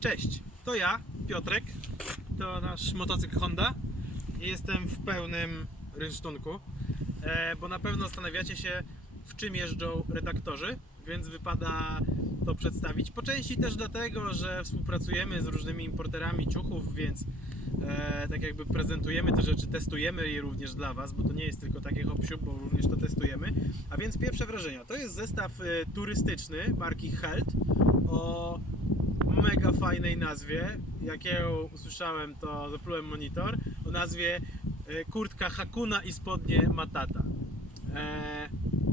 Cześć, to ja, Piotrek, to nasz motocykl Honda jestem w pełnym rynsztunku, e, bo na pewno zastanawiacie się, w czym jeżdżą redaktorzy, więc wypada to przedstawić. Po części też dlatego, że współpracujemy z różnymi importerami ciuchów, więc e, tak jakby prezentujemy te rzeczy, testujemy je również dla Was, bo to nie jest tylko takie hop bo również to testujemy. A więc pierwsze wrażenia. To jest zestaw e, turystyczny marki Held o mega fajnej nazwie. Jak ja ją usłyszałem, to zaplułem monitor. O nazwie e, kurtka Hakuna i spodnie Matata. E,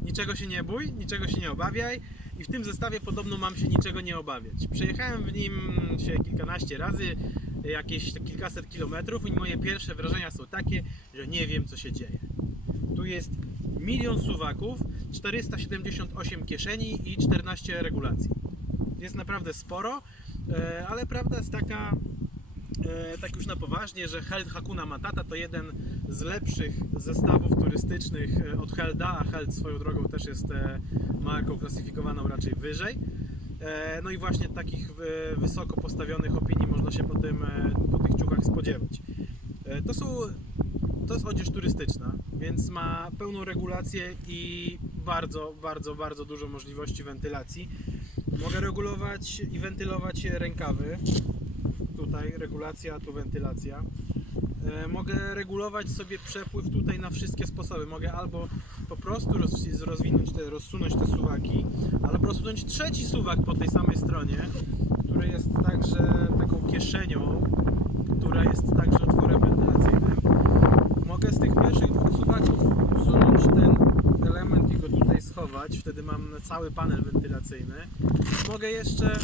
niczego się nie bój, niczego się nie obawiaj. I w tym zestawie podobno mam się niczego nie obawiać. Przejechałem w nim się kilkanaście razy, jakieś kilkaset kilometrów i moje pierwsze wrażenia są takie, że nie wiem co się dzieje. Tu jest milion suwaków, 478 kieszeni i 14 regulacji. Jest naprawdę sporo, ale prawda jest taka, e, tak już na poważnie, że Held Hakuna Matata to jeden z lepszych zestawów turystycznych e, od Helda, a Held swoją drogą też jest e, marką klasyfikowaną raczej wyżej. E, No i właśnie takich e, wysoko postawionych opinii można się po, tym, e, po tych ciuchach spodziewać. E, To są to jest odzież turystyczna, więc ma pełną regulację i bardzo, bardzo, bardzo dużo możliwości wentylacji. Mogę regulować i wentylować rękawy. Tutaj regulacja, tu wentylacja. E, Mogę regulować sobie przepływ tutaj na wszystkie sposoby. Mogę albo po prostu roz, rozwinąć te, rozsunąć te suwaki, albo rozsunąć trzeci suwak po tej samej stronie, który jest także taką kieszenią, która jest także otworem wentylacyjnym. Mogę z tych pierwszych dwóch suwaków usunąć ten element i go wtedy mam cały panel wentylacyjny. Mogę jeszcze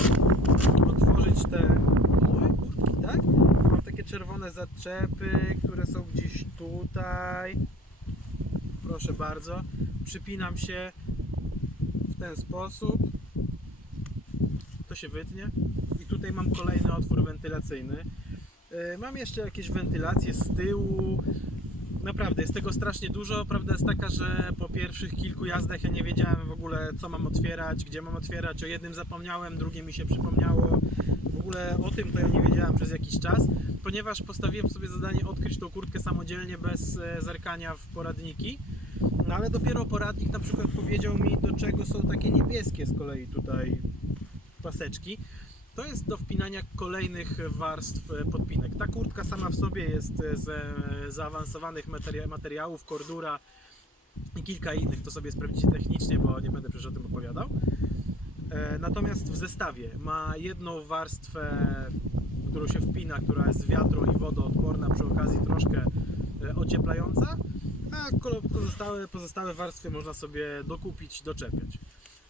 otworzyć te małe kurtki, tak? Mam takie czerwone zaczepy, które są gdzieś tutaj. Proszę bardzo. Przypinam się w ten sposób. To się wytnie. I tutaj mam kolejny otwór wentylacyjny. Yy, Mam jeszcze jakieś wentylacje z tyłu. Naprawdę, jest tego strasznie dużo. Prawda jest taka, że po pierwszych kilku jazdach ja nie wiedziałem w ogóle, co mam otwierać, gdzie mam otwierać. O jednym zapomniałem, drugie mi się przypomniało. W ogóle o tym to ja nie wiedziałem przez jakiś czas, ponieważ postawiłem sobie zadanie odkryć tą kurtkę samodzielnie bez e, zerkania w poradniki. No ale dopiero poradnik na przykład powiedział mi, do czego są takie niebieskie z kolei tutaj paseczki. To jest do wpinania kolejnych warstw podpinek. Ta kurtka sama w sobie jest z zaawansowanych materia- materiałów, kordura i kilka innych. To sobie sprawdzicie technicznie, bo nie będę przecież o tym opowiadał. E, Natomiast w zestawie ma jedną warstwę, którą się wpina, która jest wiatro i wodoodporna, przy okazji troszkę e, ocieplająca, a pozostałe, pozostałe warstwy można sobie dokupić, doczepiać.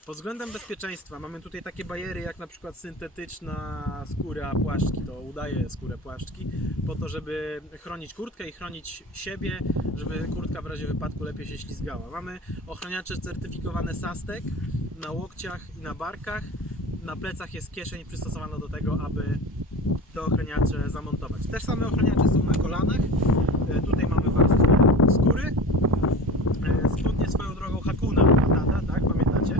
Pod względem bezpieczeństwa mamy tutaj takie bariery jak na przykład syntetyczna skóra płaszczki, to udaje skórę płaszczki, po to, żeby chronić kurtkę i chronić siebie, żeby kurtka w razie wypadku lepiej się ślizgała. Mamy ochraniacze certyfikowane SASTEC na łokciach i na barkach. Na plecach jest kieszeń przystosowana do tego, aby te ochraniacze zamontować. Też same ochraniacze są na kolanach. E, Tutaj mamy warstwę skóry. E, Spodnie swoją drogą Hakuna Matata, tak, pamiętacie?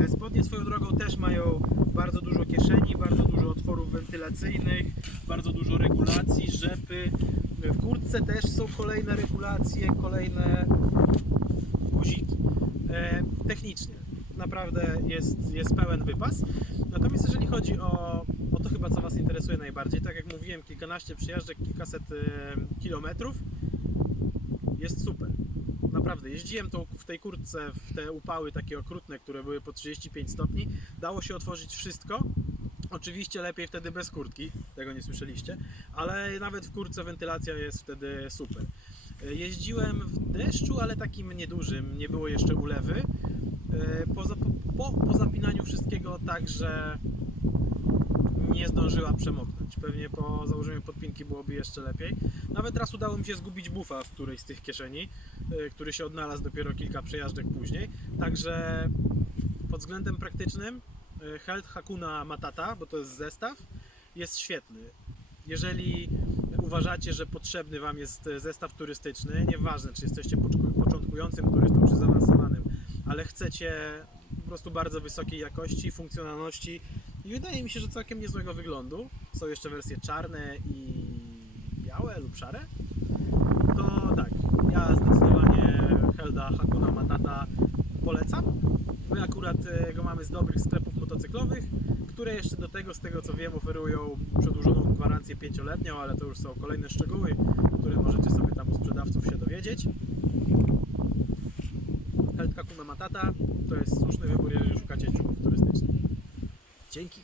E, Spodnie swoją drogą też mają bardzo dużo kieszeni, bardzo dużo otworów wentylacyjnych, bardzo dużo regulacji, rzepy. W kurtce też są kolejne regulacje, kolejne guziki. E, Technicznie naprawdę jest, jest pełen wypas. Natomiast jeżeli chodzi o, o to chyba co Was interesuje najbardziej, tak jak mówiłem, kilkanaście przyjażdżek, kilkaset e, kilometrów, jest super. Naprawdę, jeździłem tą, w tej kurtce w te upały takie okrutne, które były po 35 stopni. Dało się otworzyć wszystko. Oczywiście lepiej wtedy bez kurtki, tego nie słyszeliście, ale nawet w kurtce wentylacja jest wtedy super. Jeździłem w deszczu, ale takim niedużym, nie było jeszcze ulewy. E, Po, po, po zapinaniu wszystkiego tak, że nie zdążyła przemoknąć. Pewnie po założeniu podpinki byłoby jeszcze lepiej. Nawet raz udało mi się zgubić bufa w którejś z tych kieszeni, y, który się odnalazł dopiero kilka przejażdżek później. Także pod względem praktycznym y, Held Hakuna Matata, bo to jest zestaw, jest świetny. Jeżeli uważacie, że potrzebny Wam jest y, zestaw turystyczny, nieważne czy jesteście początkującym turystą czy zaawansowanym, ale chcecie po prostu bardzo wysokiej jakości, funkcjonalności i wydaje mi się, że całkiem niezłego wyglądu. Są jeszcze wersje czarne i białe lub szare. To tak, ja zdecydowanie Helda Hakuna Matata polecam. My akurat e, go mamy z dobrych sklepów motocyklowych, które jeszcze do tego, z tego co wiem, oferują przedłużoną gwarancję pięcioletnią, ale to już są kolejne szczegóły, które możecie sobie tam u sprzedawców się dowiedzieć. Held Hakuna Matata to jest słuszny wybór, jeżeli szukacie ciuchów turystycznych. Dzięki.